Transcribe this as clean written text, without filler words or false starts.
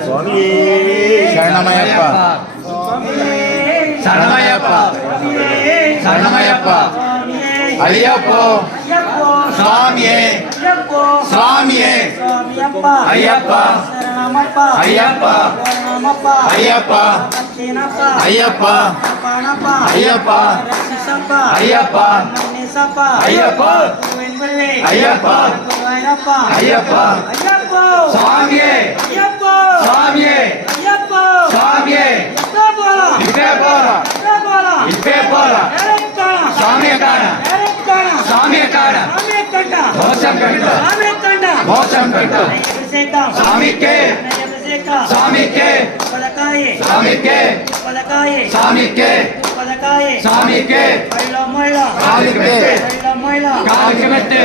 స్వామి శరణమయ్యప్ప శరణమయ్యప్ప శరణమయ్యప్ప అయ్యప్పో స్వామియే స్వామియే అయ్యప్ప అయ్యప్ప అయ్యప్ప అయ్యప్ప అయ్యప్ప అయ్యప్ప అయ్యప్ప అయ్యప్ప అయ్యప్ప స్వామియే స్వామియే స్వామియే ఇదే పోల స్వామి కాడ స్వామి కాడ మోసం పెట్టు మోసం పెట్టు స్వామికే స్వామికే స్వామికే స్వామికే స్వామికే కాలికి మెత్తే